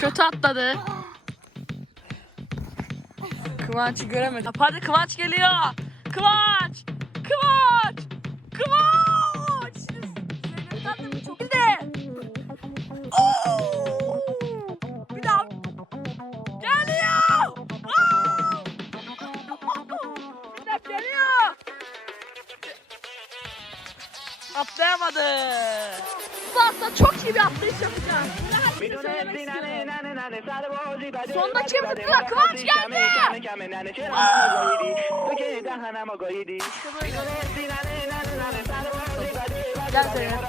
Kötü atladı. Kıvanç'ı göremedim. Hadi Kıvanç geliyor. Kıvanç! Kıvanç! Kıvanç! Zeynep tatlım çok iyi de. Oo! Bir daha. Geliyor! Oo! Bir daha geliyor. Atlayamadı. Hafta çok iyi bir atlayış yapacağım. Bunu söylemek istiyorum. Sonunda. Kıvanç geldi. Gel Zeynep.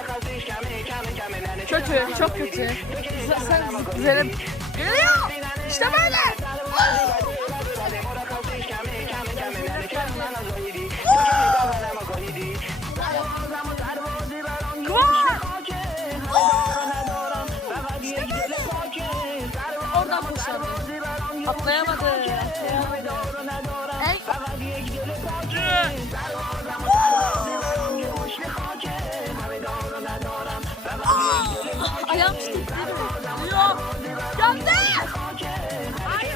Kötü, çok kötü. Sen Zeynep. Geliyor. İşte böyle. Koşardı. Atlayamadı. Ey. Ayağım işte. Yok. Geldi. Hayır,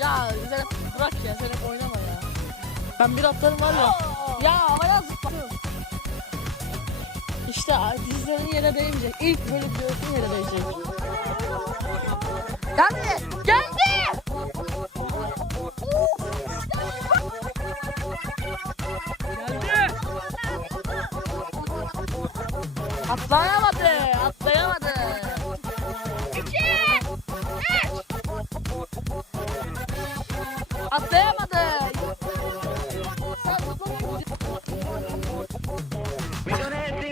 Ya Zeynep bırak ya Zeynep oynama ya. Ben bir atlarım var ya. Ya İşte dizlerin yere değmeyecek. İlk böyle göğsün yere değecek. Geldi. Geldi. Geldi. Atlayamadı. Atlayamadı.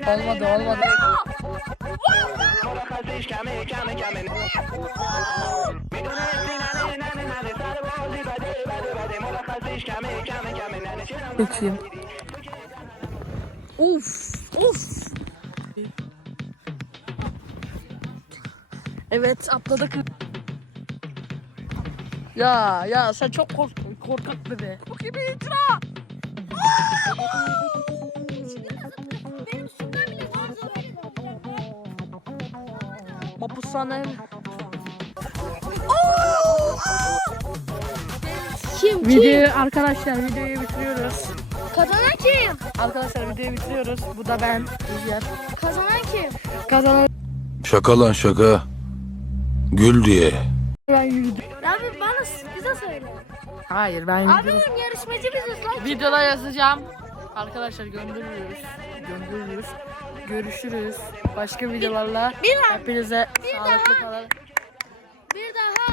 Olmadı olmadı. Bakayım. Uf, uf. Evet, atladık. Ya, ya sen çok kork korkak bebe. Bu gibi icra. Mapushane. Kim Videoyu arkadaşlar videoyu bitiriyoruz. Kazanan kim? Arkadaşlar videoyu bitiriyoruz. Bu da ben Rüzgar. Kazanan kim? Kazanan Şaka lan şaka. Gül diye. ben yürüdüm. Abi bana bize söyle. Hayır ben Abi yürüdüm. oğlum yarışmacı biziz lan. Videoda yazacağım. Arkadaşlar gönderiyoruz. Gönderiyoruz. Görüşürüz. Başka videolarla bir, hepinize bir sağlıklı kalın. Bir daha